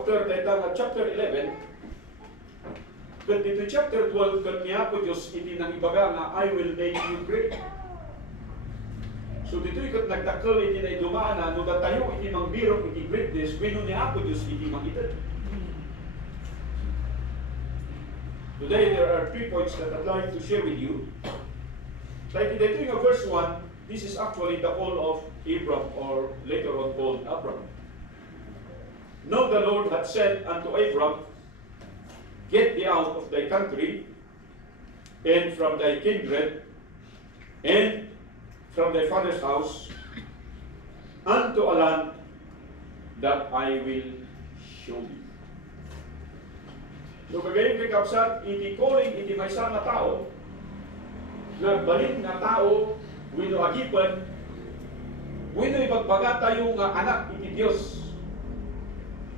after that chapter 11, kat dito chapter 12, kat niya po Diyos, iti nang ibaga nga, I will make you great. So dito ikat nagtakal iti na idumaan na, no tayo iti mangbirok iti greatness, wino niya po Diyos iti mangitan. Today, there are 3 points that I'd like to share with you. Like in the verse 1, this is actually the call of Abram, or later on called Abram. Now the Lord had said unto Abram, Get thee out of thy country, and from thy kindred, and from thy father's house, unto a land that I will show thee. So kagayon kay Kapsat, iti calling iti maysa nga tao, nagbalik nga tao, wino agipan, wino ipagbaga tayo nga anak iti Diyos,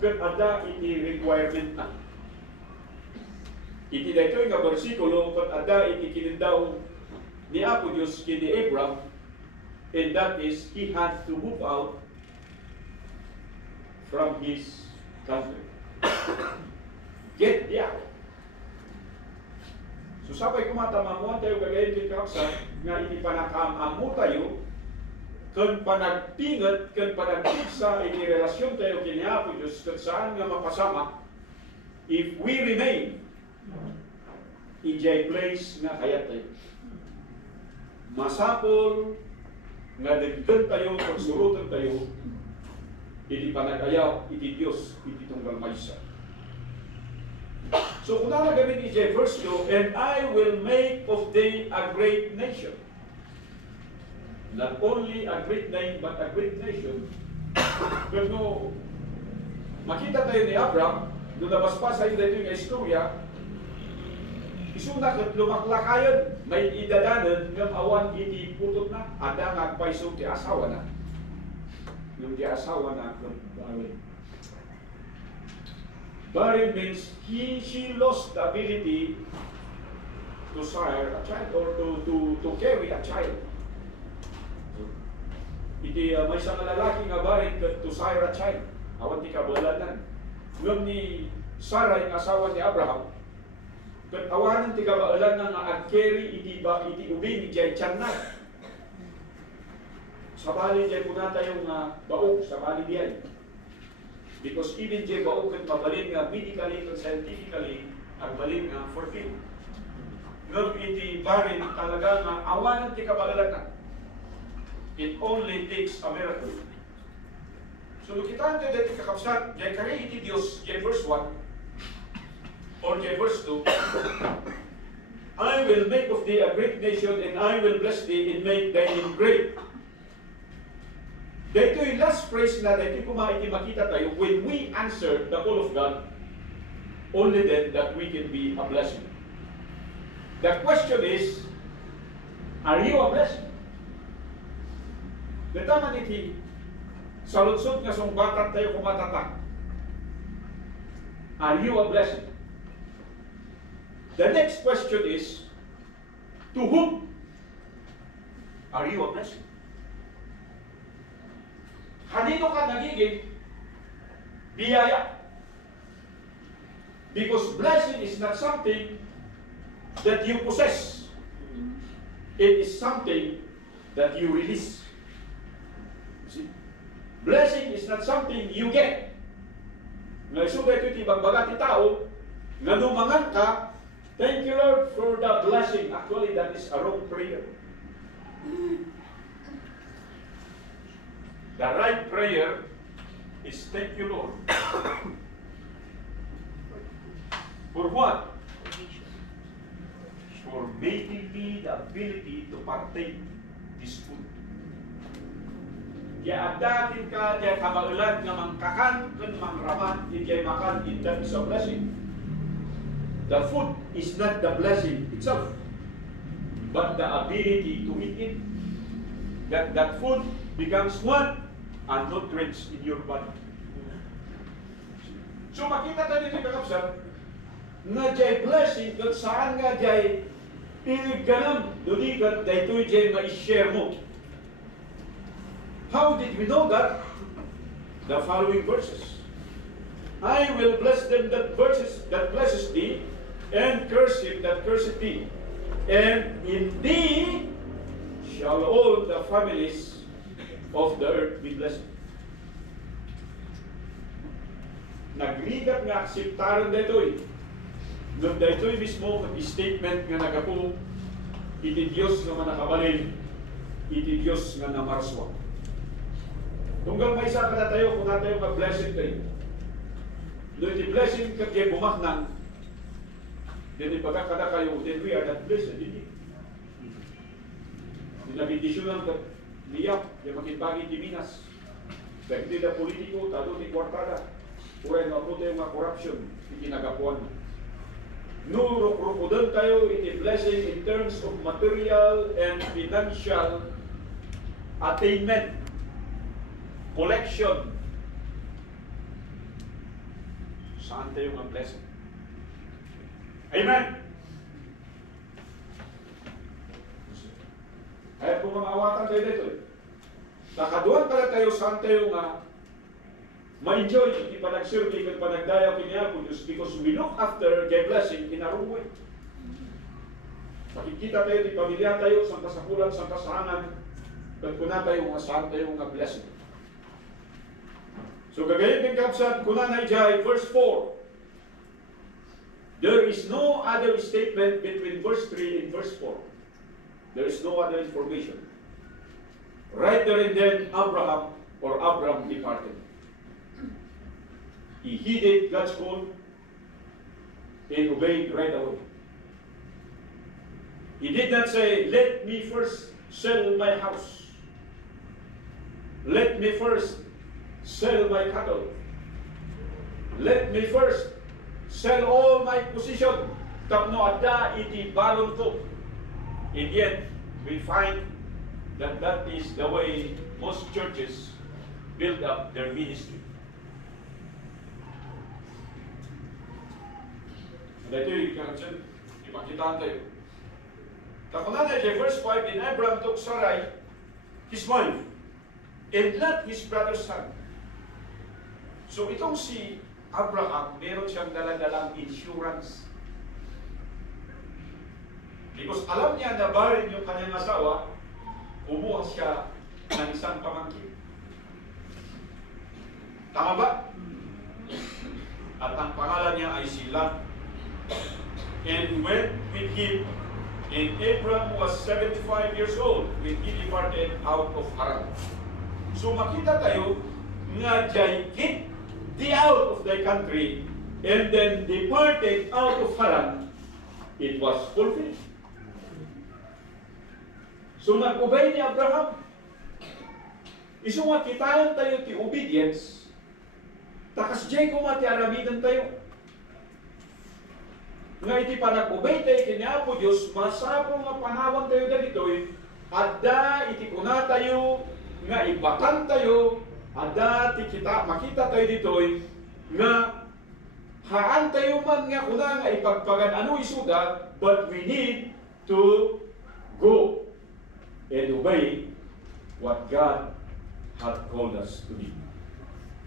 ket ada iti requirement na. Iti dayto nga bersikulo, ket ada iti kinindaw ni Apo Diyos kini Abram, and that is, he had to move out from his country. Get out. So sabay kumatamamuan tayo kagayon kay Kapsat, nga iti panakamamu tayo, kung panagtingat, kung panagpigsa, iti relasyon tayo kini Apo Diyos, kung saan nga mapasama, if we remain, ijay place nga kaya tayo. Masapol, nga dagdan tayo, pagsurutan tayo, iti panagayaw, iti Diyos, iti tunggal maysa. So kung nalagamin ijay verse 2, and I will make of thee a great nation. Not only a great name, but a great nation. Pero makita tayo ni Abram, nung nabaspasan dito yung istorya, isuna kat lumaklakayan, may idadanan ng awan iti putot na, ada nga paisong ti asawa na. Yung ti asawa na, barren means she lost the ability to sire a child or to carry a child. Iti may isang lalaki nga barren to sire a child. Awan ti kabalanan. Ngam ni Sarah yung asawa ni Abraham, kat awanan ti kabalanan nga ag-carry iti ubing iti tiyan na. Sabali jay punata yung baok, sabali diyan. Because even jay baok kan mabalin nga medically and scientifically, ang balin nga fulfilled. Ngam iti barren talaga nga awanan ti kabalanan. It only takes a miracle. So kita natin dito kakapsat, jay kari iti Diyos, jay verse 1, or jay verse 2, I will make of thee a great nation, and I will bless thee, and make thy name great. Dito yung last phrase na dito makita tayo, when we answer the call of God, only then that we can be a blessing. The question is, are you a blessing? Nataman iti, sa lunsod nga sungbatan tayo kumatatak. Are you a blessing? The next question is, to whom are you a blessing? Kanino ka nagiging biyaya? Because blessing is not something that you possess. It is something that you release. See? Blessing is not something you get. Nga isuga ito ibagbaga ti tao, nga numangan ka, thank you Lord for the blessing. Actually, that is a wrong prayer. The right prayer is thank you Lord. For what? For making me the ability to partake this food. Ya adatin ka, ya kabaulan nga mangkakan, kan mangraman, ijay makan, that is a blessing. The food is not the blessing itself, but the ability to eat it. That food becomes one and nutrients in your body. So makita tayo dito kakapsat, nga jay blessing, kung saan nga jay ganam, duligat, dahito jay ma-share mo. How did we know that? The following verses. I will bless them that blesses thee, and curse him that curseth thee. And in thee shall all the families of the earth be blessed. Nagligat nga akseptaran daytoy. Nung daytoy mismo statement nga nagapo, iti Dios nga manakabalin, iti Dios nga namarswa. Tunggal may isa ka tayo kung tayo mag-blessing tayo. Nung iti blessing ka kaya bumaknang, then ipagkakada kayo, then we are not blessed. Hindi. Nabindisyonan ka niyak, yung makibagi di Minas. Dahil hindi na politiko, tado di kwartada. Uray na po tayo mga corruption, itinagapuan. No, rupudan tayo iti blessing in terms of material and financial attainment, collection. Saan tayo mga blessing? Amen! Kaya kung mga awatan tayo dito, nakaduan pala tayo saan tayo nga ma-enjoy iti panag-survey kung panagdayaw kiniya Diyos because we look after kay blessing in our way. Makikita tayo, di pamilya tayo, sang kasakulan, sang kasahangan, at kuna tayo nga saan tayo nga blessing. So gagayin ng kapsat, kuna na ijay, verse 4. There is no other statement between verse 3 and verse 4. There is no other information. Right there and then, Abram departed. He heeded God's call and obeyed right away. He did not say, let me first sell my house. Let me first sell my cattle. Let me first sell all my position. Tapno adda iti balon ko. And yet, we find that that is the way most churches build up their ministry. Dito yung karatsin, ipakitaan tayo. Takunan na verse 5, and Abraham took Sarai, his wife, and Lot, his brother's son. So itong si Abraham, meron siyang daladalang insurance. Because alam niya na barin yung kanyang asawa, kumuha siya ng isang pamangkin. Tama ba? At ang pangalan niya ay si Lot. And went with him, and Abram was 75 years old when he departed out of Haran. So makita tayo nga jay get thee out of thy country and then departed out of Haran. It was fulfilled. So nag-obey ni Abraham. Iso nga kitayan tayo ti obedience, takas jay ko mati aramidan tayo. Nga iti panag-obey tayo kiniapo Diyos, masapong nga panawang tayo dagitoy, adda iti kuna tayo, nga ibatan tayo, adda ti kita, makita tayo ditoy, nga haan tayo man nga kuna nga ipagpagan ano isuda, but we need to go and obey what God had called us to be.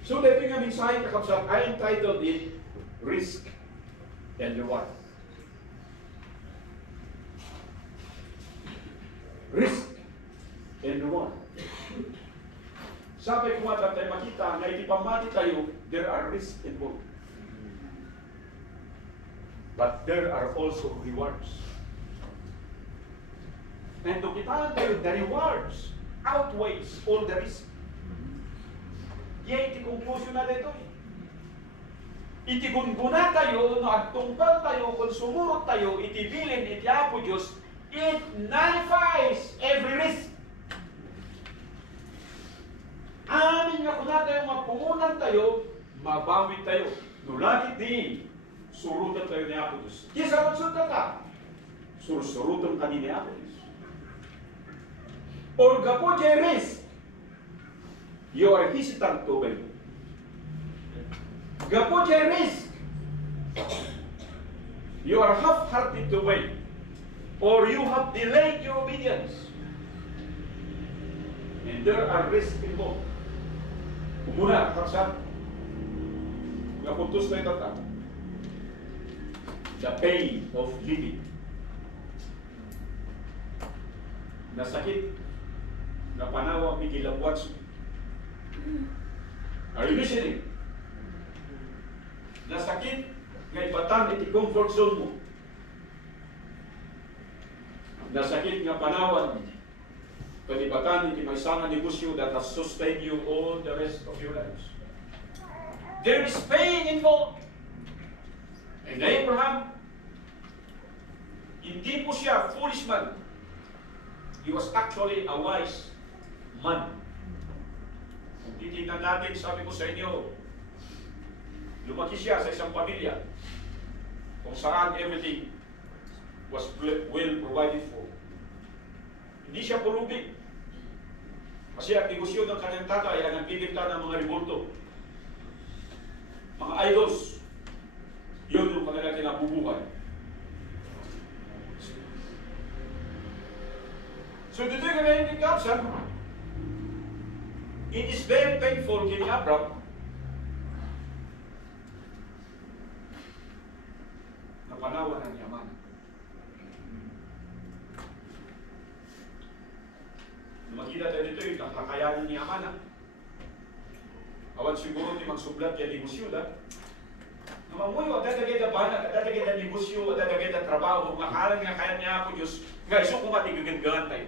So dito nga mensahe kakapsat, I entitled it, Risk and Reward. Risk and reward. Sabi ko nga tayo makita, nga ipamati tayo, there are risks involved. But there are also rewards. And to kita tayo, the rewards outweighs all the risk. Yan iti conclusion na dito. Iti gunguna tayo, no agtungkal tayo, kung sumurot tayo, iti bilin, iti apo Diyos, it nullifies every risk. Amin nga kung tayo magpungunan tayo, mabawi tayo. Nulakit di, surutan tayo ni Apo Diyos. Kisa magsunta ka, surutan ka ni Apo Diyos. Or gapo jay risk, you are hesitant to obey. Gapo jay risk, you are half-hearted to obey. Or you have delayed your obedience. And there are risks involved. Umuna, kapsat, Nga puntos na itatang. The pain of living. Nasakit na panawa pikilabuat. Are you listening? Nasakit nga ibatan iti comfort zone mo. Nasakit nga panawan kanibatan iti maysanga negosyo that has sustained you all the rest of your lives. There is pain involved. And Abraham, hindi po siya foolish man. He was actually a wise man. Kung titignan natin, sabi ko sa inyo, lumaki siya sa isang pamilya kung saan everything was well provided for. Hindi siya pulubi. Kasi ang negosyo ng kanyang tatay ay nagbibigta ng mga rebulto. Mga idols. Yun yung kanilang kinabubuhay. So dito yung kanilang kapsan, it is very painful kini Abraham na panawan ng yaman. Makita tayo dito yung kakayanan ni Amana. Awan siguro ni magsublat yung negosyo da. Namamuyo, dadagay na bana, dadagay na negosyo, dadagay na trabaho, makahalan nga kaya niya ako Diyos, nga iso kung matigagangahan tayo.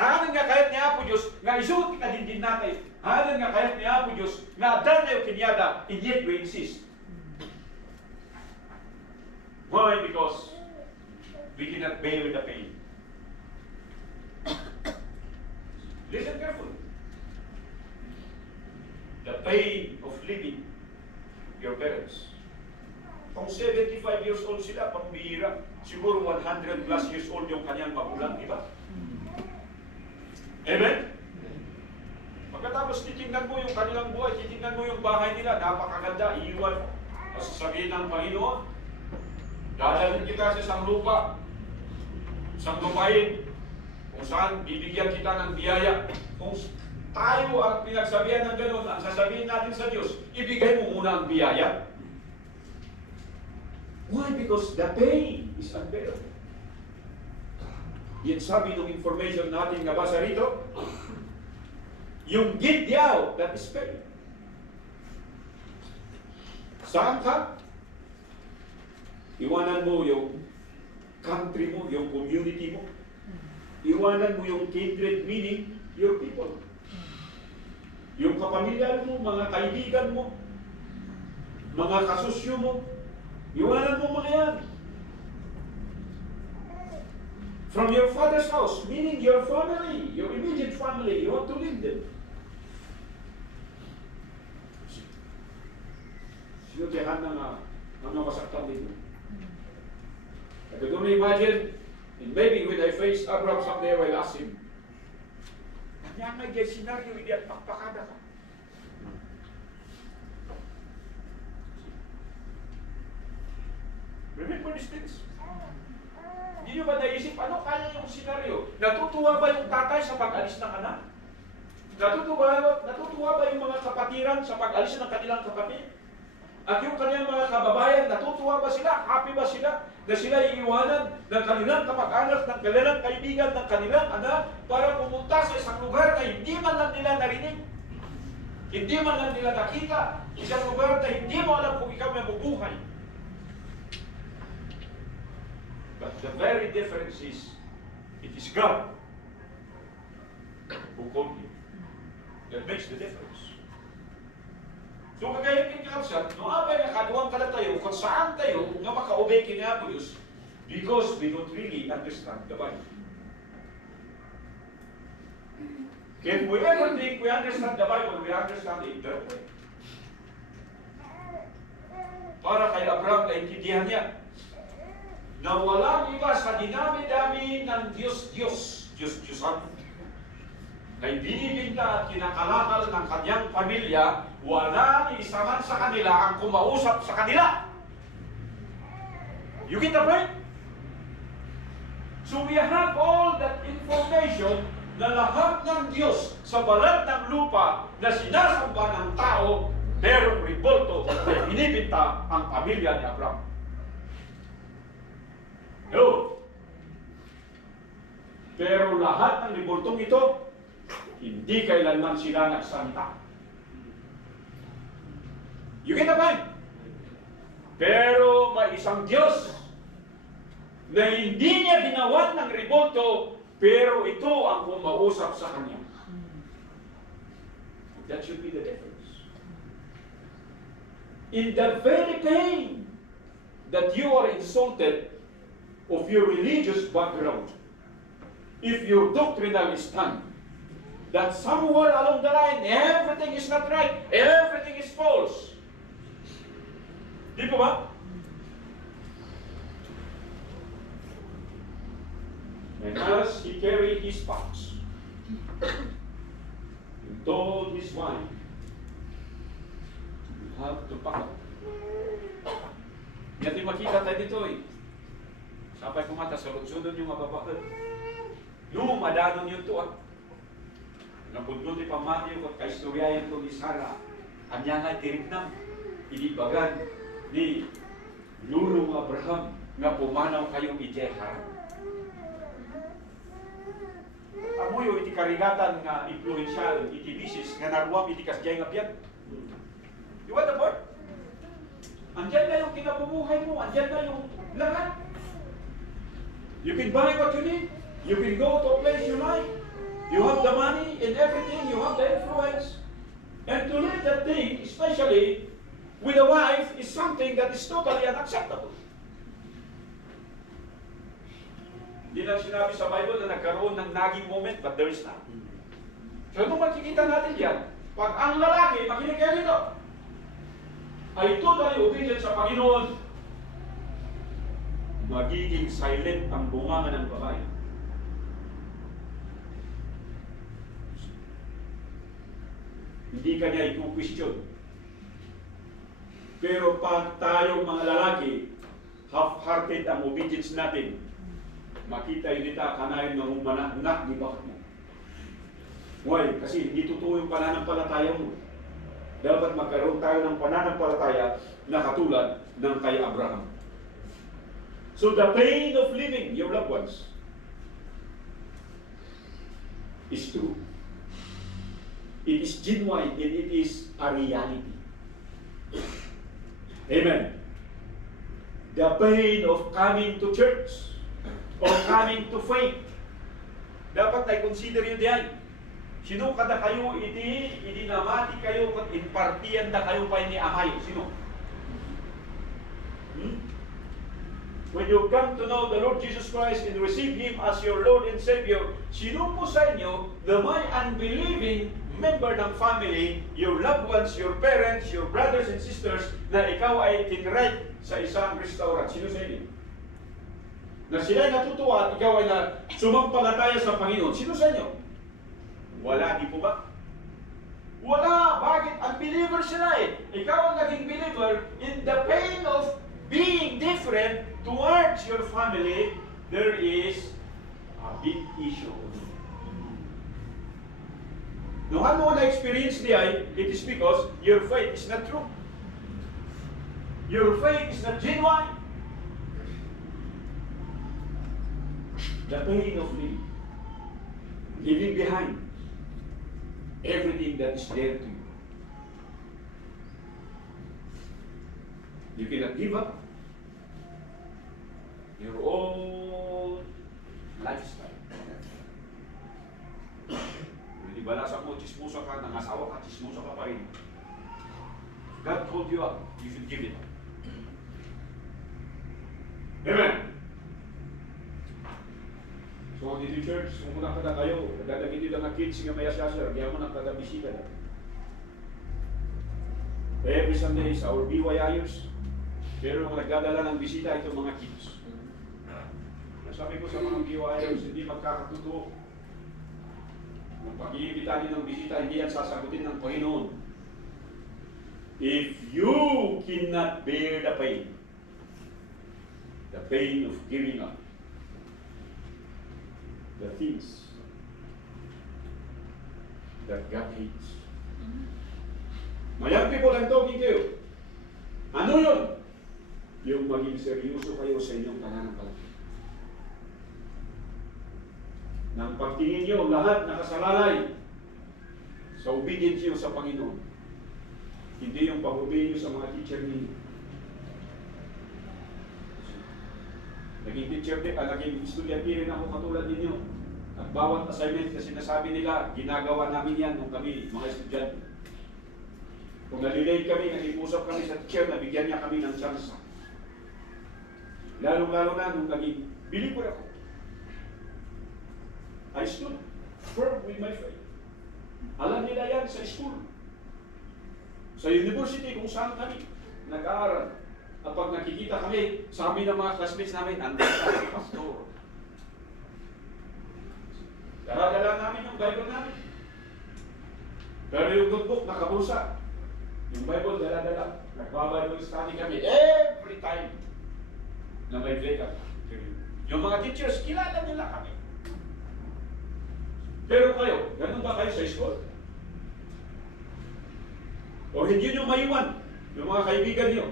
Hahalan nga kaya niya ako Diyos, nga iso tikadindin natin. Hahalan nga kaya niya ako Diyos, nga adan tayo kinyada, and yet we insist. Why? Because we cannot bear the pain. Listen carefully. The pain of living your parents. Kung 75 years old sila, pambihira, siguro 100 plus years old yung kanyang magulang, di ba? Amen? Pagkatapos titingnan mo yung kanilang buhay, titingnan mo yung bahay nila, napakaganda, iiwan mo. Tapos sabihin ng Panginoon, dadalhin kita sa isang lupa, isang lupain, kung saan bibigyan kita ng biyaya. Kung tayo ang pinagsabihan ng gano'n, ang sasabihin natin sa Diyos, ibigay mo muna ang biyaya. Why? Because the pain is unbearable. Yan sabi ng information natin nabasa rito, yung gidyaw, that is pain. Saan ka? Iwanan mo yung country mo, yung community mo. Iwanan mo yung kindred, meaning your people. Yung kapamilya mo, mga kaibigan mo, mga kasusyo mo, iwanan mo mga yan. From your father's house, meaning your family, your immediate family, you want to leave them. Sino tiyahan na mga masaktan dito? I could only imagine, and maybe when I face Abraham someday, I will ask him, kanya nga yung senaryo, hindi at pakpakada ka. Remember these things? Hindi nyo ba naisip, ano kaya yung senaryo? Natutuwa ba yung tatay sa pag-alis ng anak? Natutuwa ba yung mga kapatiran sa pag-alis ng kanilang kapatid? At yung kanilang mga kababayan, natutuwa ba sila? Happy ba sila? Na sila iiwanan ng kanilang kapag-anak, ng kanilang kaibigan, ng kanilang anak para pumunta sa isang lugar na hindi man lang nila narinig. Hindi man lang nila nakita. Isang lugar na hindi mo alam kung ikaw may mabubuhay. But the very difference is, it is God who called you. That makes the difference. So kagaya ng kinakabsat, no abay nga kaduwang kala tayo, kung saan tayo, nga maka-obey kina Diyos, because we don't really understand the Bible. If we ever think we understand the Bible, we understand it that way. Para kay Abraham, naintindihan niya, na walang iba sa dinami-dami ng Diyos-Diyosan, na binibigta at kinakalakal ng kanyang pamilya, wala ni isa man sa kanila ang kumausap sa kanila. You get the point? So we have all that information na lahat ng Diyos sa balat ng lupa na sinasamba ng tao merong revolto na inibinta ang pamilya ni Abraham. Hello? Pero lahat ng revoltong ito, hindi kailanman sila nagsalita. You get the point? Pero may isang Diyos na hindi niya ginawan ng revolto, pero ito ang kumausap sa kanya. That should be the difference. In the very pain that you are insulted of your religious background, if your doctrinal stand, that somewhere along the line, everything is not right, everything is false. Di ba ba? And as he carried his box, he told his wife, you have to pack up. Hindi makita tayo dito eh. Sampai kumata sa lutsunan yung mababakad. Lumadanon yun to ah. Napundon ni pamati yung kaistoryayan to ni Sarah. Anya nga tirignan. Inibagan ni Lulong Abraham nga pumanaw kayong ijehar. Amo yung iti karigatan nga influential, iti bisis, nga naruam iti kasjay nga biyan. You want the word? Andyan na yung kinabubuhay mo, andyan na yung lahat. You can buy what you need. You can go to a place you like. You have the money and everything, you have the influence. And to live that thing, especially with a wife, is something that is totally unacceptable. Hindi lang sinabi sa Bible na nagkaroon ng naging moment, but there is not. So nung makikita natin yan, pag ang lalaki, makinig kayo dito, ay totally obedient sa Panginoon, magiging silent ang bunganga ng babae. Hindi ka niya i-question. Pero pag tayong mga lalaki, half-hearted ang obedience natin, makita yun dita kanayon ng umananak ni bakit mo. Why? Kasi hindi totoo yung pananampalataya mo. Dapat magkaroon tayo ng pananampalataya na katulad ng kay Abraham. So the pain of living your loved ones is true. It is genuine and it is a reality. Amen. The pain of coming to church or coming to faith, dapat na i-consider yun diyan. Sino kada kayo iti namati kayo kat impartiyan da kayo pa ni amay? Sino? When you come to know the Lord Jesus Christ and receive Him as your Lord and Savior, sino po sa inyo na may unbelieving member ng family, your loved ones, your parents, your brothers and sisters, na ikaw ay tinride sa isang restaurant? Sino sa inyo? Na sila ay natutuwa at ikaw ay na sumampalataya sa Panginoon. Sino sa inyo? Wala, di po ba? Wala! Bakit? Unbeliever sila eh. Ikaw ang naging believer. In the pain of being different towards your family, there is a big issue. Nung ano na-experience niya, it is because your faith is not true. Your faith is not genuine. The pain of leaving behind everything that is there to you. You cannot give up your own lifestyle. Hindi ba nasa mo, chismosa ka, nangasawa ka, chismosa ka pa rin. God called you up, you should give it up. Amen. So, dito church, kung muna ka na kayo, dadagin nila nga kids nga mayas-yasya, kaya mo na kada bisita na. Every Sunday is our BYIers, pero nagdadala ng bisita itong mga kids. Sabi ko sa mga BYIers, hindi magkakatuto. Kung pag-iibitan niyo ng bisita, hindi yan sasagutin ng Panginoon. If you cannot bear the pain of giving up, the things that God hates, My young people, I'm talking to you. Ano yun? Yung maging seryoso kayo sa inyong pananampalataya. Nang pagtingin nyo lahat nakasalalay sa obedience nyo sa Panginoon. Hindi yung pag-obey nyo sa mga teacher ninyo. Naging teacher din, naging estudyante rin ako katulad ninyo. At bawat assignment na sinasabi nila, ginagawa namin yan nung kami, mga estudyante. Kung nalilate kami, nag-iusap kami sa teacher, nabigyan niya kami ng chance. Lalo-lalo na nung naging believer ako. I stood firm with my faith. Alam nila yan sa school. Sa university kung saan kami nag-aaral. At pag nakikita kami, sabi ng mga classmates namin, andun na si pastor. Daradala namin yung Bible namin. Pero yung good book, nakabusa. Yung Bible, dala-dala. Nagbabible study kami every time na may break-up. Yung mga teachers, kilala nila kami. Pero kayo, ganun ba kayo sa school? O hindi nyo maiwan yung mga kaibigan nyo?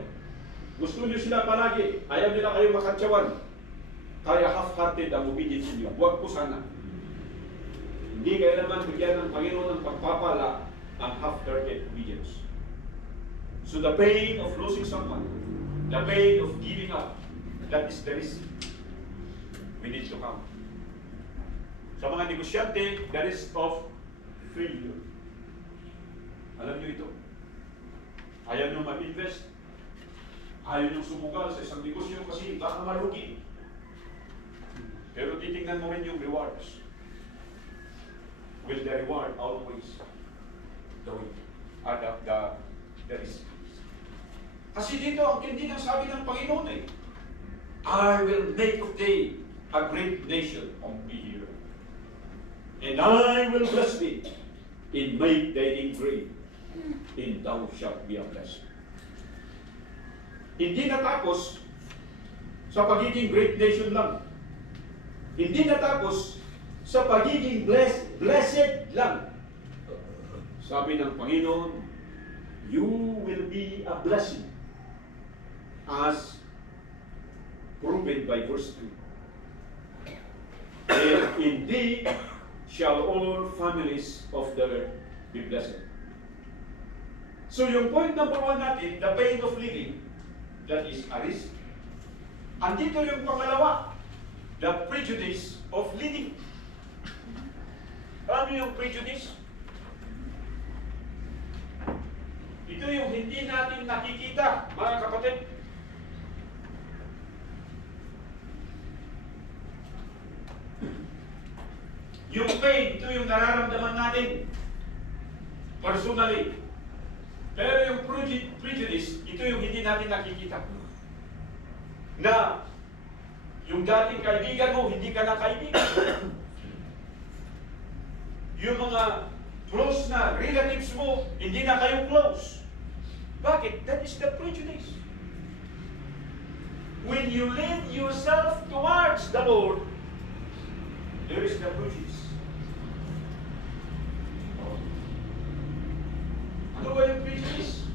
Gusto nyo sila palagi, ayaw nila kayo makatsawan. Kaya half-hearted ang obedience nyo. Huwag po sana. Hindi kayo naman bigyan ng Panginoon ng pagpapala ang half-hearted obedience. So the pain of losing someone, the pain of giving up, that is the risk we need to count. Sa mga negosyante, the risk of failure. Alam nyo ito? Ayaw nyo mag-invest. Ayaw nyo sumugal sa isang negosyo kasi baka malugi. Pero titingnan mo rin yung rewards. Will the reward outweighs the way? The risk. Kasi dito, ang hindi nang sabi ng Panginoon eh, I will make of thee a great nation on me here. And I will bless thee, and make thy name great, and thou shalt be a blessing. Hindi natapos sa pagiging great nation lang. Hindi natapos sa pagiging blessed lang. Sabi ng Panginoon, you will be a blessing as proven by verse 3. And indeed shall all families of the earth be blessed. So yung point number 1 natin, the pain of living, that is a risk. Andito yung pangalawa, the prejudice of living. Ano yung prejudice? Ito yung hindi natin nakikita, mga kapatid. Yung pain, ito yung nararamdaman natin personally. Pero yung prejudice, ito yung hindi natin nakikita. Na yung dating kaibigan mo, hindi ka na kaibigan. Yung mga close na relatives mo, hindi na kayo close. Bakit? That is the prejudice. When you lead yourself towards the Lord, there is the prejudice. Ano ba yung prejudice?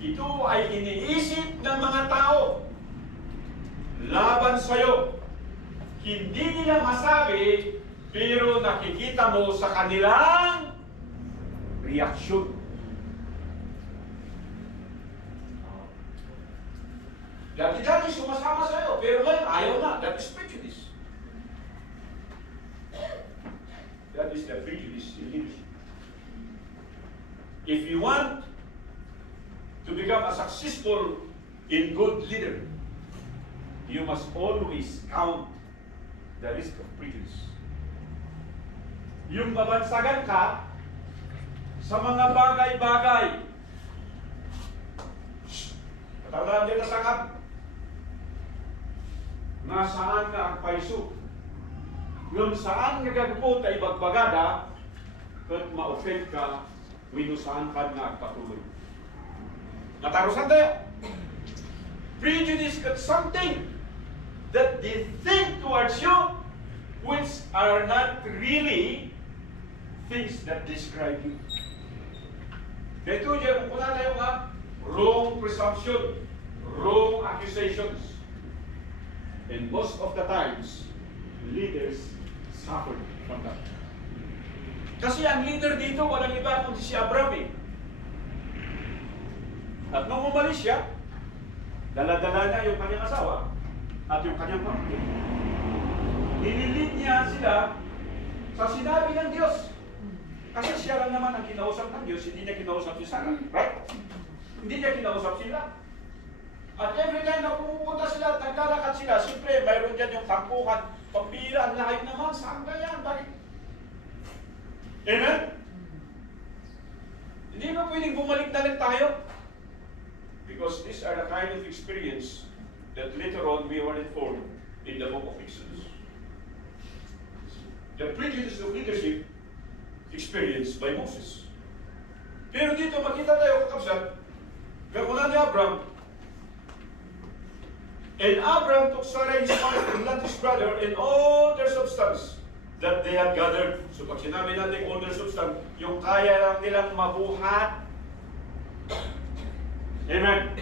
Ito ay iniisip ng mga tao laban sa'yo. Hindi nila masabi, pero nakikita mo sa kanilang reaksyon. Dati-dati sumasama sa'yo, pero ngayon ayaw na. That is prejudice. That is the prejudice in leadership. If you want to become a successful and good leader, you must always count the risk of prejudice. Yung mabansagan ka sa mga bagay-bagay. Katandaan din na sakap. Nasaan nga ang paiso? Yung saan nga gagpot ay bagbagada, kat ma-offend ka, winusaan ka nga patuloy. Natarusan tayo. Prejudice kat something that they think towards you which are not really things that describe you. Dito dyan, kung tayo nga, wrong presumption, wrong accusations. And most of the times, leaders suffer from that. Kasi ang leader dito, walang iba kundi si Abraham eh. At nung umalis siya, dala-dala niya yung kanyang asawa at yung kanyang pamilya. Nililid niya sila sa sinabi ng Diyos. Kasi siya lang naman ang kinausap ng Diyos, hindi niya kinausap si Sarah. Right? Hindi niya kinausap sila. At every time na pumupunta sila at naglalakad sila, siyempre mayroon dyan yung tampukan, pambira, ang lahat naman, saan ka yan? Bakit? Amen? Hindi ba pwedeng bumalik na lang tayo? Because these are the kind of experience that later on we were informed in the book of Exodus. The prejudice of leadership experienced by Moses. Pero dito makita tayo kakabsat, kakunan ni Abraham, and Abraham took Sarah his wife and Lot his brother and all their substance that they had gathered. So pag sinabi natin all their substance, yung kaya lang nilang mabuhat. Amen.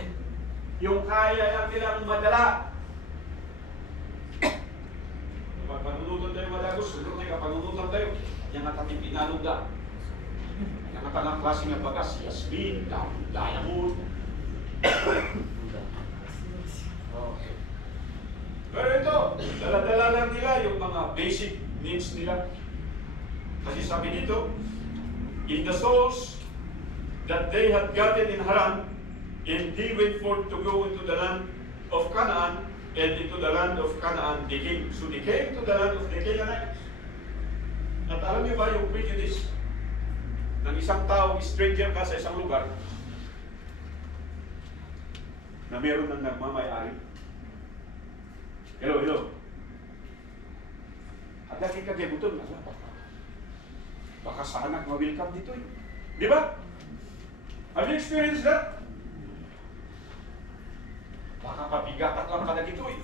Yung kaya lang nilang madala. Pag panunutan tayo madagos, sunod tayo, panunutan tayo, yung ating pinanugda. Yung ating klase ng bagas, yasmin, diamond. Okay. Pero ito, dala-dala lang nila yung mga basic needs nila. Kasi sabi dito, in the souls that they had gotten in Haran, and they went forth to go into the land of Canaan, and into the land of Canaan they came. So they came to the land of the Canaanites. At alam niyo ba yung prejudice ng isang tao, stranger ka sa isang lugar, na meron ng nagmamayari? Hello. At lagi ka kay button, baka sana ma-welcome dito eh. Di ba? Have you experienced that? Baka pabigatak lang ka na dito eh.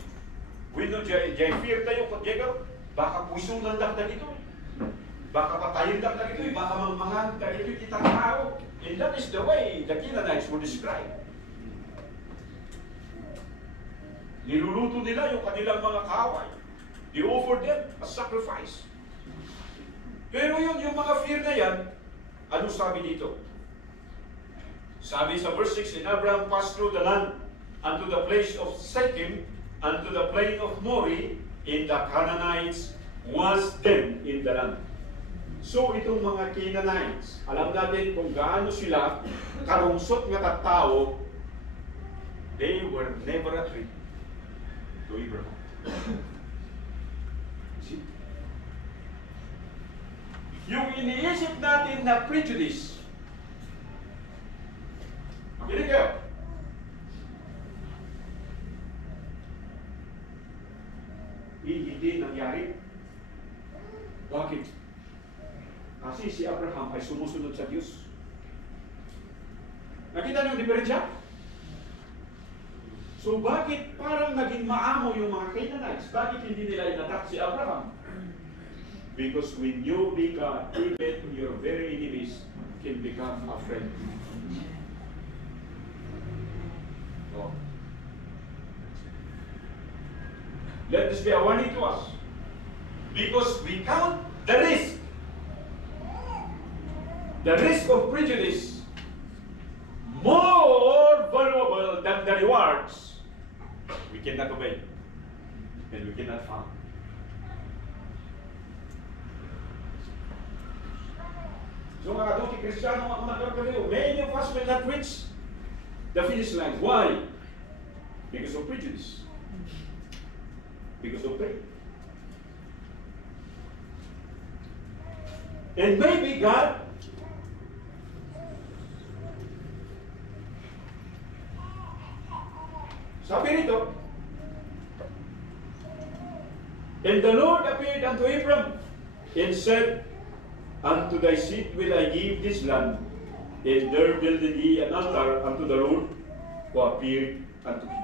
Wino, jay fear tayo kung jay baka pusunan lang na dito eh. Baka patayin lang na dito eh. Baka mangmangan ka dito eh, kitang tao. And that is the way the Canaanites were described. Niluluto nila yung kanilang mga kaaway. They offered them a sacrifice. Pero yun, yung mga fear na yan, ano sabi dito? Sabi sa verse 6, and Abraham passed through the land unto the place of Shechem, unto the plain of Moreh, and the Canaanites was then in the land. So itong mga Canaanites, alam natin kung gaano sila karungsot nga tattao, they were never a threat to Abraham. See? Yung iniisip natin na prejudice, makinig kayo. Hindi nangyari. Bakit? Kasi si Abraham ay sumusunod sa Diyos. Nakita niyo yung diferensya? So bakit parang naging maamo yung mga Canaanites? Bakit hindi nila inatak si Abraham? Because when you become, even your very enemies can become a friend. Oh. Let this be a warning to us. Because we count the risk. The risk of prejudice more valuable than the rewards we cannot obey and we cannot find. So mga kaduti Kristiyano, mga nagkakaroon, many of us will not reach the finish line. Why? Because of prejudice. Because of pride. And maybe God sabi rito, and the Lord appeared unto Abram and said, unto thy seed will I give this land, and there builded he an altar unto the Lord who appeared unto him.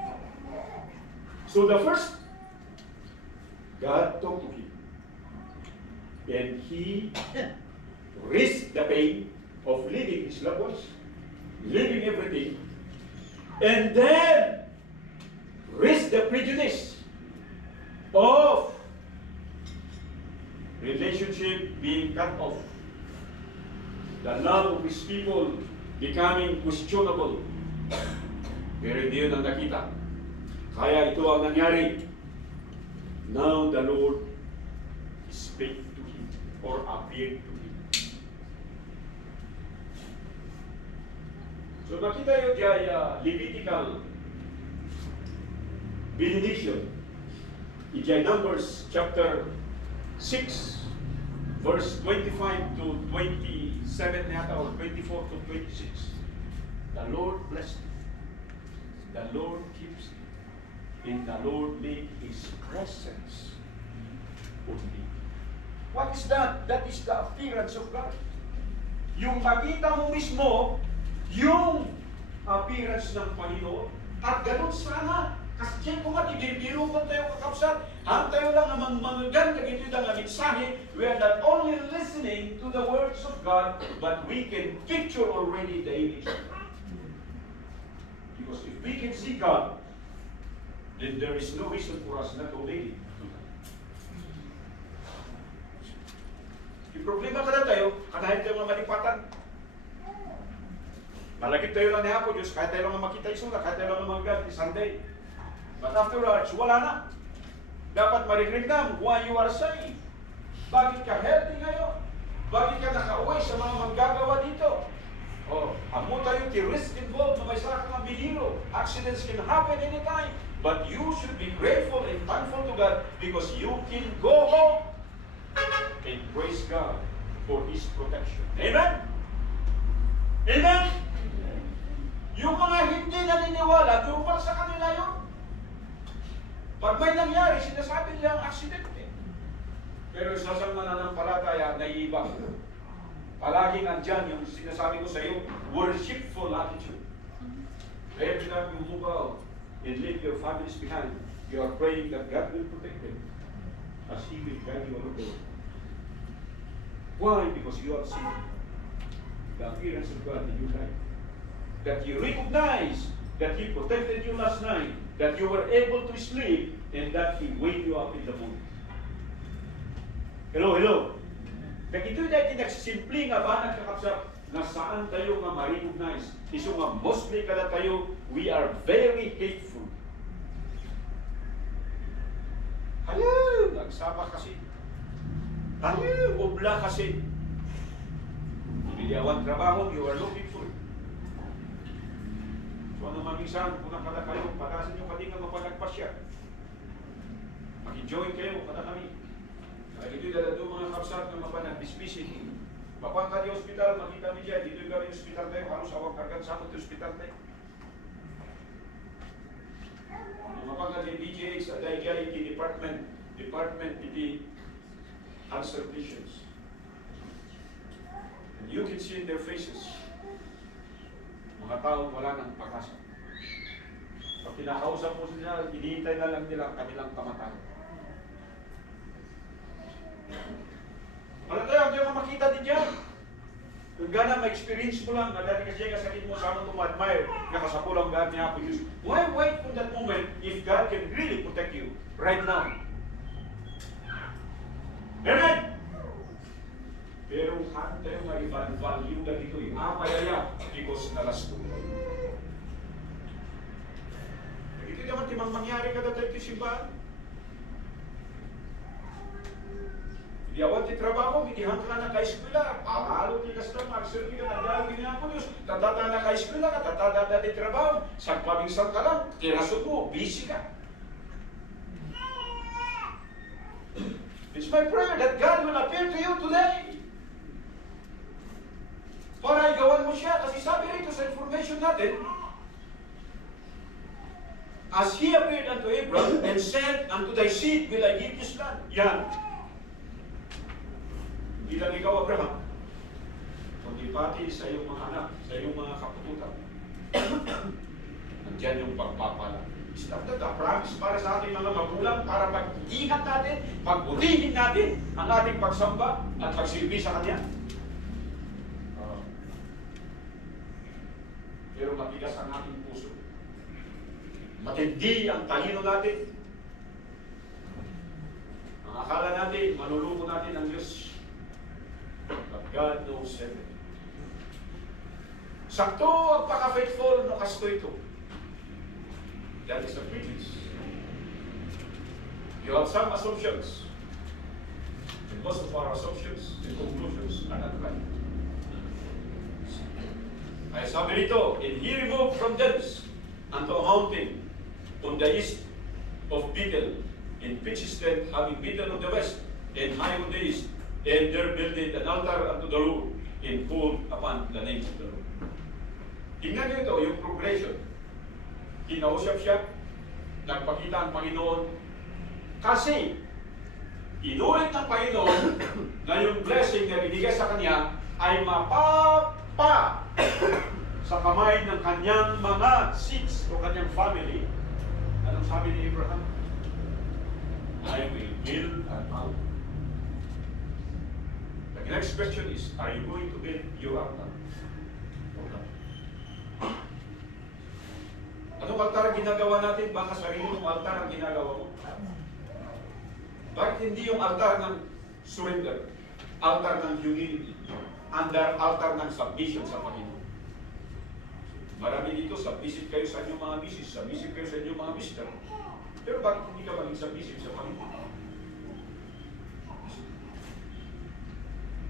So the first, God talked to him, and he risked the pain of leaving his loved ones. leaving everything, and then risk the prejudice of relationship being cut off, the love of his people becoming questionable. Pero hindi yun ang nakita. Kaya ito ang nangyari. Now the Lord spake to him or appeared to him. So makita yun dyan Levitical benediction. Ijay Numbers chapter 6 verse 25 to 27 yata or 24 to 26. The Lord blessed him. The Lord keeps him. And the Lord made his presence with him. What is that? That is the appearance of God. Yung makita mo mismo, yung appearance ng Panginoon, at ganun sana. Kasi kung matibiro ko tayo kakapsat, ang tayo lang ang manggan na ito ang mensahe, we are not only listening to the words of God, but we can picture already the image of God. Because if we can see God, then there is no reason for us not to obey Him. Yung problema ka na tayo, kanahin tayo mga malipatan. Malagit tayo lang ni Apo Diyos, kahit tayo lang makita isula, kahit tayo lang mag-God ni Sunday. But afterwards, wala na. Dapat marinig na why you are saved. Bakit ka healthy ngayon? Bakit ka nakauwi sa mga manggagawa dito? Oh, amo tayo risk involved na may sakang ang biniro. Accidents can happen anytime. But you should be grateful and thankful to God because you can go home and praise God for His protection. Amen? Amen? Yung mga hindi naniniwala, normal sa kanila yun. Pag may nangyari, sinasabi nila ang aksidente. Pero sa isang mananampalataya, naiiba. Palaging andyan yung sinasabi ko sa iyo, worshipful attitude. Every time you move out and leave your families behind, you are praying that God will protect them as He will guide you along the way. Why? Because you have seen the appearance of God in your life. That you recognize that He protected you last night, that you were able to sleep, and that He wake you up in the morning. Hello, hello. Kaya ito dahil tinagsimple nga ba nagkakapsap na saan tayo nga ma-recognize. Iso nga mostly kada tayo, we are very hateful. Ayaw, nagsama kasi. Ayaw, ubla kasi. Biliyawan trabaho, you are looking for it. So ano mamisan, kung nakala kayo, patasin nyo pati nga mapalagpasya. Mag-enjoy kayo, kada kami. Kaya ito'y dalado mga kapsat na mapanag-bisbisin. Papang ka di hospital, makita mi dyan, dito'y kami hospital tayo, halos awang kargan sa amin hospital tayo. Mapang ka di BJX, aday kaya department iti answer patients. And you can see in their faces, mga tao wala ng pag-asa. Pag kinakausap mo sila, hinihintay na lang nila ang kanilang kamatayan. Wala tayo, hindi mo makita din dyan. Kung gana, ma-experience mo lang, dati kasi kasakit mo sa ano admire, nakasapulang God niya ako use. Why wait for that moment if God can really protect you right now? Amen? Pero hati tayo ma-value na dito yung apayaya because nalasto. Ito naman timang mangyari kada tayo simbahan. Di awat ti trabaho, midihan ka na ka-eskwela, pamalo ti kasta, mag-serve ka na dahil nga po Diyos, tatata na ka-eskwela ka, tatata na ti trabaho, sagpabingsan ka lang, tirasot mo, busy ka. It's my prayer that God will appear to you today. Para igawan mo siya, kasi sabi rito sa information natin, as He appeared unto Abraham and said, unto thy seed will I give this land. Yan. Hindi lang ikaw, Abraham, kundi pati sa iyong mga anak, sa iyong mga kapututan. Nandiyan yung pagpapala. Stop that, promise para sa ating mga magulang, para pag-ingat natin, pagbutihin natin ang ating pagsamba at pagsilbi sa Kanya. matigas ang ating puso. Matindi ang talino natin. Ang akala natin, manuluko natin ang Diyos. But God knows everything. Sakto ang paka-faithful no kasto ito. That is a privilege. You have some assumptions. And most of our assumptions and conclusions are not right. Ay sabi nito, and he removed from thence unto a mountain on the east of Bethel, and pitched them, having Bethel on the west, and Hai on the east, and there builded an altar unto the Lord, and called upon the name of the Lord. Tingnan nyo ito, yung progression. Kinausap siya, nagpakita ang Panginoon, kasi inulit ng Panginoon na yung blessing na binigay sa kanya ay mapapa sa kamay ng kanyang mga seeds o kanyang family. Anong sabi ni Abraham? I will build an altar. The next question is, are you going to build your altar? Anong altar ang ginagawa natin? Baka sarili mong altar ang ginagawa mo. Bakit hindi yung altar ng surrender? Altar ng humility. Altar ng submission sa Panginoon. Marami dito, submissive kayo sa inyong mga misis, submissive kayo sa inyong mga mister. Pero bakit hindi ka maging submissive sa Panginoon?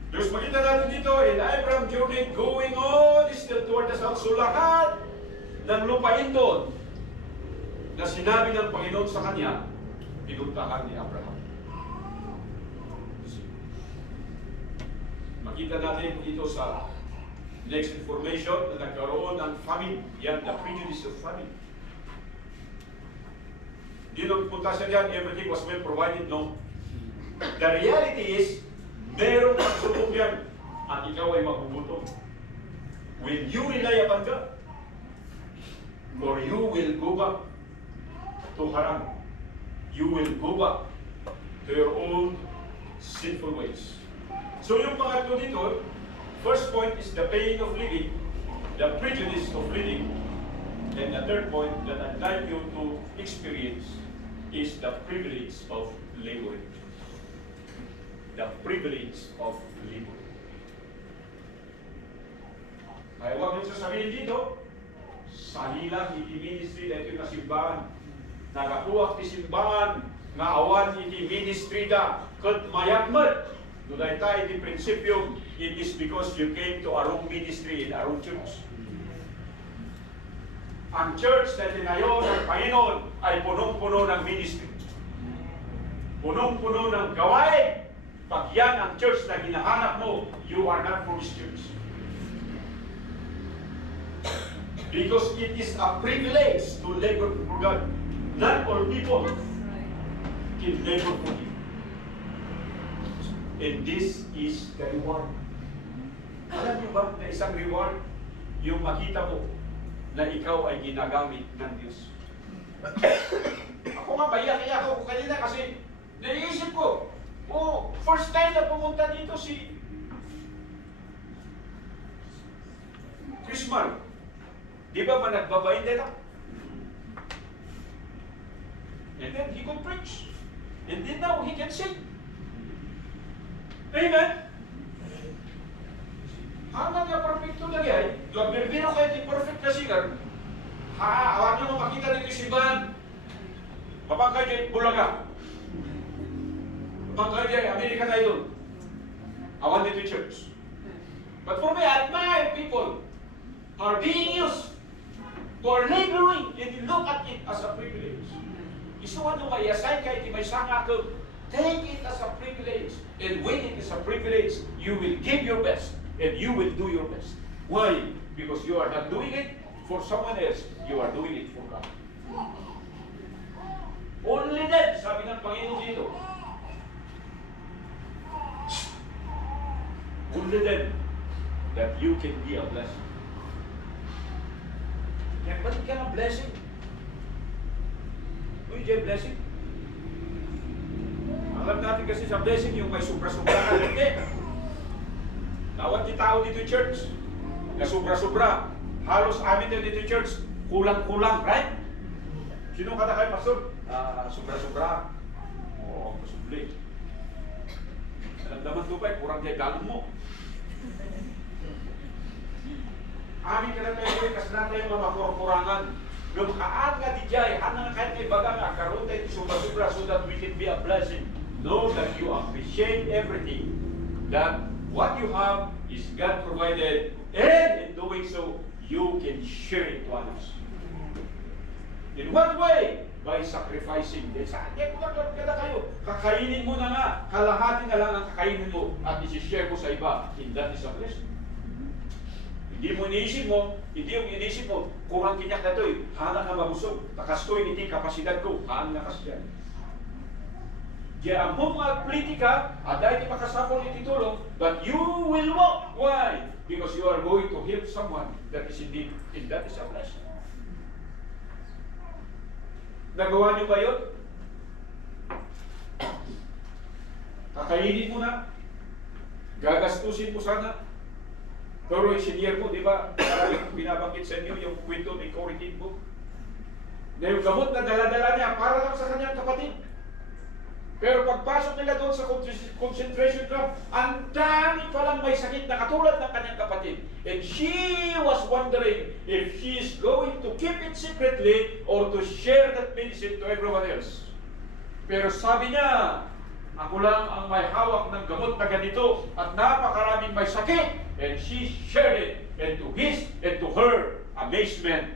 Terus makita natin dito, and Abraham journeyed going on still toward the south. So lahat ng lupain doon na sinabi ng Panginoon sa kanya, pinuntahan ni Abraham. Makita natin dito sa next information na nagkaroon ng famine. Yan, the prejudice of famine. Di nung punta siya dyan, everything was well provided, no? The reality is, merong pagsubok yan at ikaw ay magugutom. Will you rely upon God? Or you will go back to haram. You will go back to your own sinful ways. So yung pangatlo dito, first point is the pain of living, the prejudice of living, and the third point that I'd like you to experience is the privilege of laboring. The privilege of laboring. Kaya huwag nyo sasabihin dito, salilang iti ministry na ito na simbahan. Nagakuha ti simbahan, nga awan iti ministry da, kat mayatmat. Doon tayo iti prinsipyo, it is because you came to our own ministry in our own church. Ang church na tinayo ng Panginoon ay punong-puno ng ministry. Punong-puno ng gawain. Pag yan ang church na hinahanap mo, you are not for this church. Because it is a privilege to labor for God. Not all people can labor for Him. And this is the reward. Alam niyo ba na isang reward? Yung makita mo na ikaw ay ginagamit ng Diyos. Ako nga, paiyak-iyak ako kanina kasi naiisip ko, first time na pumunta dito si Chrisman. Di ba ba nagbabain dito? And then he could preach. And then now he can sing. Amen? Hanggang niya perfecto na yan, yung birbiro kayo di perfect na singer, awan nyo makita dito si Van, mapangkay dyan Bulaga, mapangkay dyan American Idol, awan dito church. But for me, I admire people who are being used, who are laboring, and you look at it as a privilege. Isuwan nyo may assign kayo, di may sanga ko, take it as a privilege. And when it is a privilege, you will give your best. And you will do your best. Why? Because you are not doing it for someone else. You are doing it for God. Only then, sabi ng Panginoon dito, only then, that you can be a blessing. Kaya balik ka ng blessing. Uy, Jay, blessing. Alam natin kasi sa blessing yung may sobra-sobra na hindi. Tawag di tao dito church na sobra-sobra. Halos amin tayo dito church, kulang-kulang, right? Sino kada kayo, pastor? Sobra-sobra. Oo, pasubli. Nalamdaman to ba, kurang kaya galong mo. Amin ka na tayo, kasi na tayo mga makurang-kurangan. Lumakaan nga di jay, hanang kahit may baga nga, karoon tayo sobra-sobra so that we can be a blessing. Know that you appreciate everything. That what you have is God provided, and in doing so, you can share it to others. In what way? By sacrificing. Saan ko kada kayo? Kakainin mo na nga, kalahati na lang ang kakainin mo at isi-share mo sa iba. And that is a blessing. Hindi mo iniisip mo, kurang kinyak na ito eh, hana na mabusog. Takastoy, hindi kapasidad ko, hana na kasyan. Diyan mo mga politika, dahil di makasapon ititulong, but you will walk. Why? Because you are going to help someone that is indeed, and that is a blessing. Nagawa niyo ba yun? Kakainin mo na. Gagastusin mo sana. Pero yung senior mo, di ba? Parang binabanggit sa inyo yung kwento ni Cory Tidbo. Na yung gamot na dala-dala niya para lang sa kanyang kapatid. Pero pagpasok nila doon sa concentration camp, ang dami palang may sakit na katulad ng kanyang kapatid. And she was wondering if she is going to keep it secretly or to share that medicine to everyone else. Pero sabi niya, ako lang ang may hawak ng gamot na ganito at napakaraming may sakit. And she shared it. And to his and to her amazement,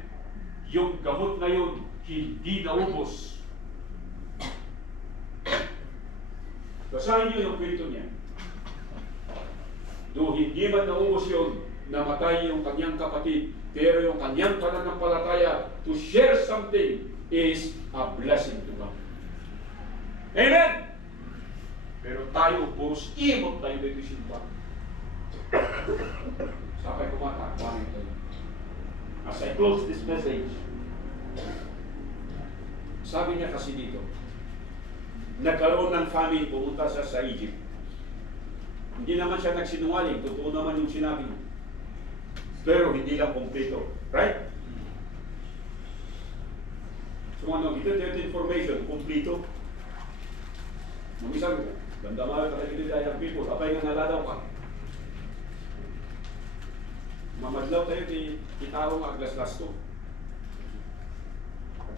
yung gamot na yun, hindi naubos. Basahin niyo yung kwento niya. Do hindi man naubos yun, namatay yung kanyang kapatid, pero yung kanyang pananampalataya to share something is a blessing to God. Amen! Pero tayo, puros imot tayo dito simpa. Sabay kumatakbuhan ito. As I close this message, sabi niya kasi dito, nagkaroon ng famine, pumunta siya sa Egypt. Hindi naman siya nagsinungaling, totoo naman yung sinabi niya. Pero hindi lang kompleto. Right? So ano, ito information, kompleto. Nung isang, damdamal ka tayo dito yung people, apay nga naladaw ka. Mamadlaw tayo di itawang aglas-las to.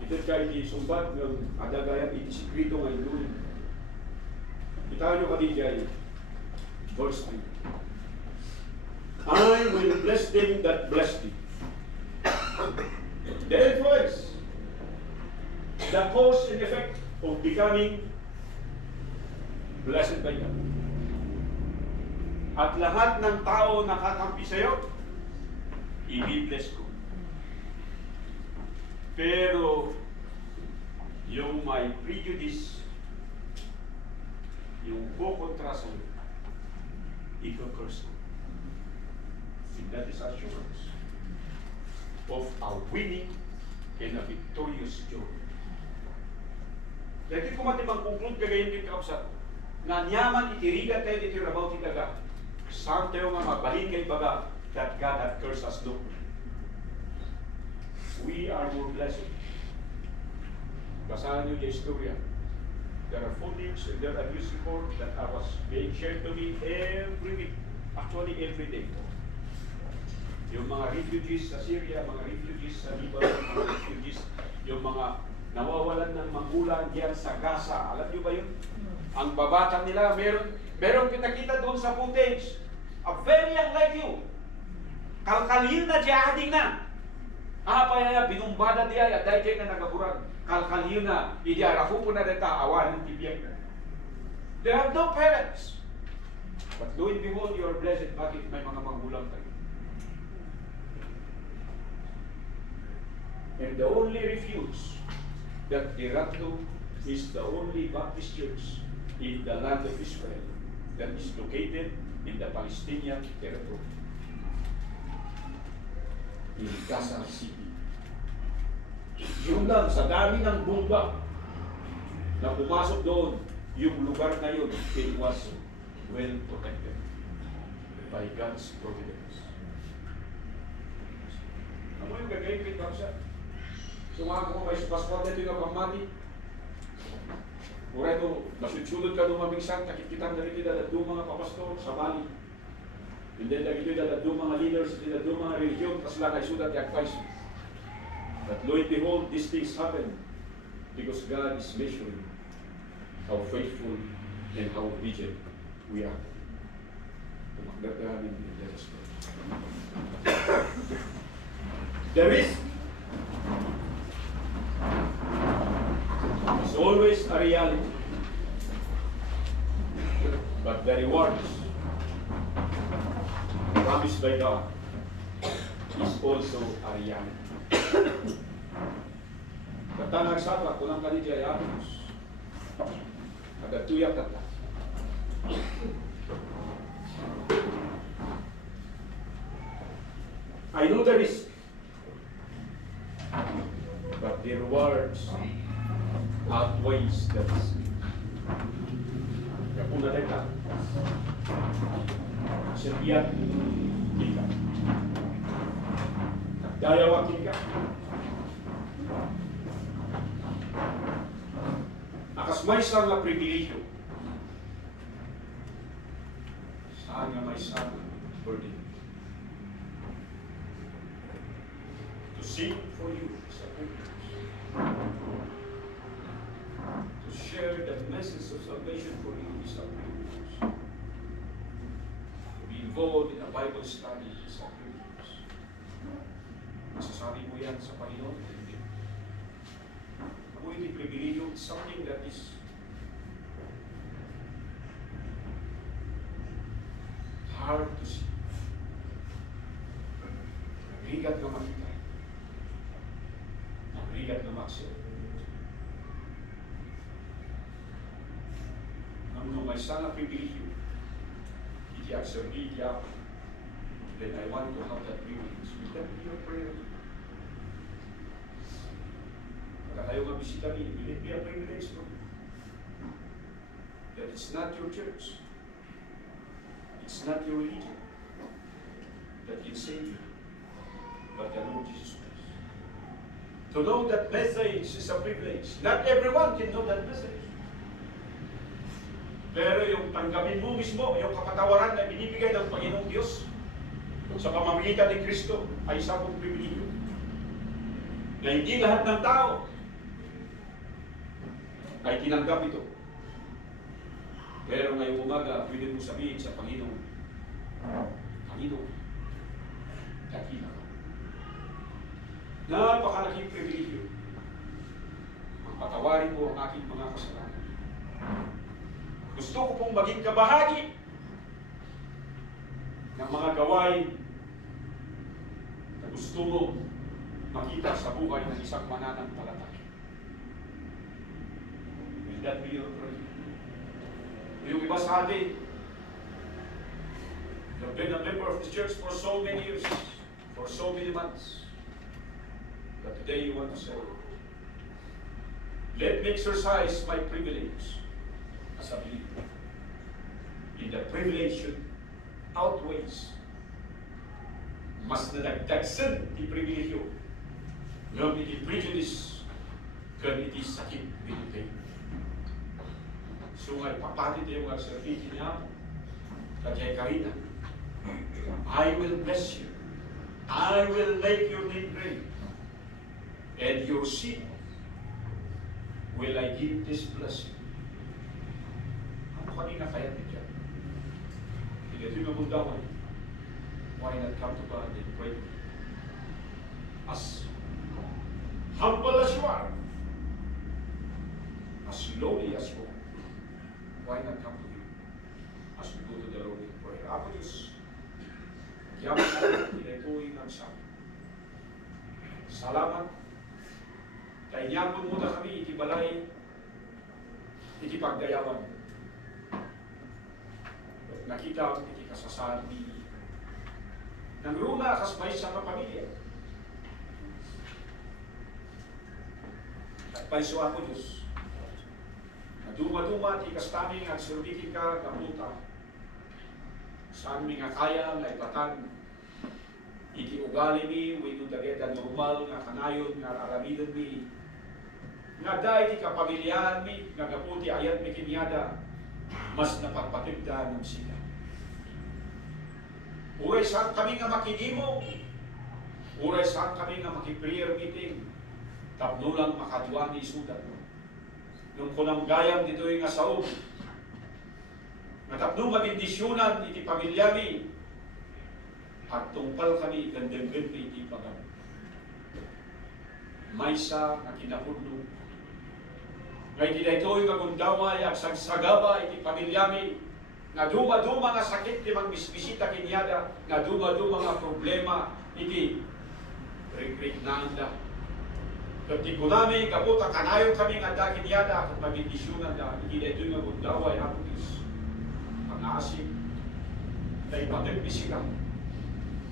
Ito kayo di sumbat ng adagayang itisikreto ng ilunin. Itaw nyo kadijay, verse 3. I will bless them that bless thee. The influence, the cause and effect of becoming blessed by God. At lahat ng tao nakakampi sa'yo, i-bless ko. Pero yung may prejudice, yung kukontra sa iyo, i-curse ko. And that is assurance of a winning and a victorious joy. Dahil ko mati mag-conclude kagayon din kausap, na nyaman itirigan tayo dito about itaga. Saan tayo nga magbalin kay baga that God had cursed us no. We are more blessed. Basahan niyo yung istorya. There are footage and there are news reports that was being shared to me every week. Actually, every day. Yung mga refugees sa Syria, mga refugees sa Lebanon, mga refugees, yung mga nawawalan ng magulang diyan sa Gaza. Alam niyo ba yun? Ang babata nila, meron pinakita doon sa footage. A very young like you. Kalkalil na jihading na. Payaya, binumbada diya, dahil kayo na nagaburag. Kalkalil na, idiarafu po na dita, awan ng tibiyag na. They have no parents. But lo and behold, you are blessed. Bakit may mga magulang tayo? And the only refuge that they run to is the only Baptist church in the land of Israel that is located in the Palestinian territory. In Gaza City. Yung lang, sa dami ng bomba na pumasok doon, yung lugar na yun, it was well protected by God's providence. mo yung gagawin kay Kapsa. Sumako ko kay Pascual na ito yung pamati. Mura ito, masunod ka dumamingsan, takit-kitang na ito dadadong mga papastor sa Bali. Hindi lagi ito dadadong mga leaders, dadadong mga religion, tapos lang ay sudat i-advise. But lo and behold, these things happen because God is measuring how faithful and how obedient we are. Tumakdat ka namin, let us pray. The risk is always a reality, but the rewards promised by God is also a reality. Katang nagsabak, kunang kanidya ay atos. Agatuyak tata. I know the risk, but the rewards outweighs the risk. Kaya kung nalita, serbiyan, kita. Nagdayawa kita. Akas may isang na pribilehiyo. Saan nga may isang burden? To sing for you is a privilege. To share the message of salvation for you is a privilege. To be involved in a Bible study is a privilege. Masasabi mo yan sa Panginoon? Hindi. Ako hindi privilege, something that is hard to see. Rigat na makita. Rigat na maksyon. Nung may sana privilege, iti absorbi, iti ako, then I want to have that privilege. Will that be your prayer? Pagka tayo mabisita rin, will it be a privilege for you? That it's not your church, it's not your religion that can save you, but the Lord Jesus Christ. To know that message is a privilege. Not everyone can know that message. Pero yung tanggapin mo mismo, yung kapatawaran na binibigay ng Panginoong Diyos sa pamamagitan ni Kristo ay isang pribilehyo. Na hindi lahat ng tao ay tinanggap ito. Pero ngayong umaga, pwede mo sabihin sa Panginoon, Panginoon, dakila ka. Napakalaking pribilehyo. Ang patawarin mo ang aking mga kasalanan. Gusto ko pong maging kabahagi ng mga gawain na gusto mo makita sa buhay ng isang mananampalataya. Will that be your prayer? Yung iba sa atin, you've been a member of this church for so many years, for so many months, but today you want to say, let me exercise my privilege as a believer. In the privilege should outweighs, mas nadagdagsan di pribilehyo, ngam iti prejudice, kan iti sakit binigay. So ngay papalit yung agserviti niya, kajay karina, I will bless you, I will make your name great, and your seed will I give this blessing. Ano kanina kaya niya? Hindi ito yung mundawan. Why not come to God and pray? As humble as you are, as lowly as you are, why not come to Him as we go to the Lord in prayer? Ako Diyos, yaman natin, pinatuloy ng sabi. Salamat. Kaya niyapon muna kami, itibalay, itipagdayawan. Nakita ang iti kasasabi ng runa kas may isang pamilya. At paiso ako Diyos, na duma-duma ti kastaming at surbikin ka kamuta sa aming nga kaya na ipatan iti ugali mi, wito dageta normal nga kanayon nga aramidon mi, nga dahil ti kapamilyahan mi, nga gaputi ayat mi kinyada, mas napagpatigda ng sila. Uray saan kami nga makigimo, uray saan kami nga makiprayer meeting, tapno lang makadwa ni isudan. Nung kunang gayam dito yung asaog, natapno mabindisyonan iti pamilya mi, at tungpal kami gandang-gand iti pagam. Maysa na kinapudlo, ngay di ito yung magundaway at sagsagaba iti pamilya mi, nga duma-duma nga sakit ti magbisbisita kinyada, nga duma-duma nga problema iti regret na anda. Kasi kung namin kaputa kanayon kami nga da kinyada at mabindisyonan na iti ito yung magundaway ako is pangasip na ipatag bisika,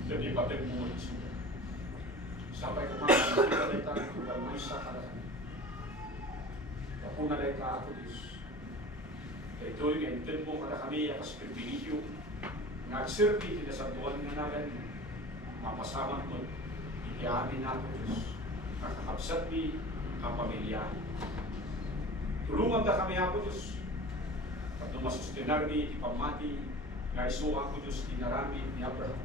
na ipatag mo isuga. Sabay kumakas na ito ang may sa kalakan. Kapuna na ito ako is ito yung enten mo kada kami akas pribilisyo nagservi tinasantuan nga nagan mapasaman mo itiamin nato Diyos kakakapsat mi kapamilya tulungan ka kami ako Diyos at nung masustenar mi ipamati nga isuha ko Diyos tinarami ni Abraham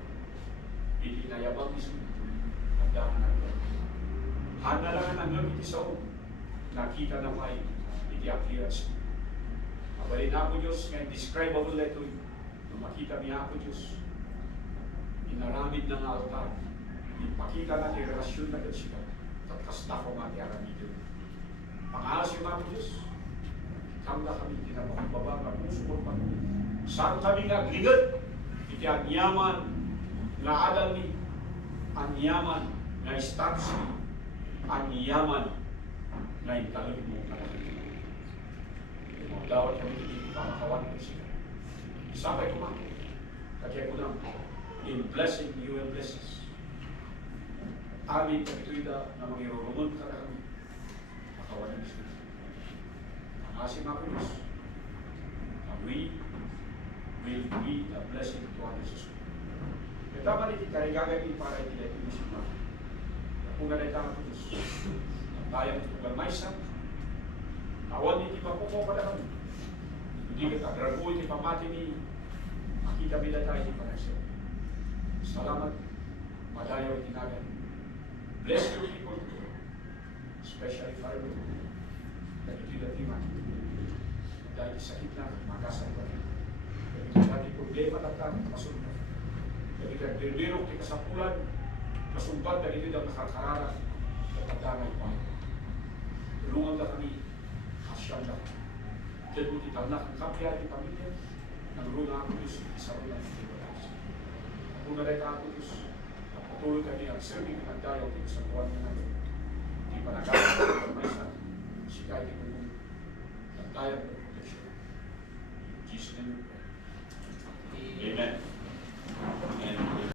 itinayabang iso at daan natin hanalangan ang nagiti sa nakita na may iti appearance Bali na ako Diyos, nga indescribable ito nung makita niya ako Diyos. Inaramid ng altar. Ipakita natin relasyon na siya. Tatkasta ko mati aramid yun. Pangalas yung ako Diyos. Kamda kami tinapakababa, magmusukot pa. Saan kami nga gligat? Iti ang yaman nga adal ni. Ang yaman nga status ni. Ang yaman nga italog mo kalaki. Dawat kami hindi pamakawan ko siya. Sabay ko man. Kaya ko lang, in blessing, you will bless us. Amin kapito'y da na magirurungon ka na kami. Makawan ng siya. Ang asim ako Diyos. We will be a blessing to others. Kaya tama niti karigagay para itilay ko siya. Kung ganay tama ko Diyos. Ang tayang ito galmaysa. Awan iti papuko pa naman. Hindi ka kagrago iti pamati ni makita bila tayo iti panasya. Salamat. Madayaw iti nagan. Bless your people. Especially Father. Dahil iti datiman. Dahil sakit na, makasal pa rin. Dahil iti problema tatang, masunod. Dahil iti birbirok iti kasapulan, masumbat dahil iti daw nakakarara at pagdangay pa. Tulungan na kami siyang lahat. Diyan mo titanak ang kapya at pamilya. Nagruna ako Diyos, isa rin ang pagkakas. Kung nalay ka ako Diyos, patuloy kami ang serving ng dayaw dito sa buwan na natin. Di pa nagkakaroon ng maysa, sikay di mo ang dayaw ng protection. In Jesus' name.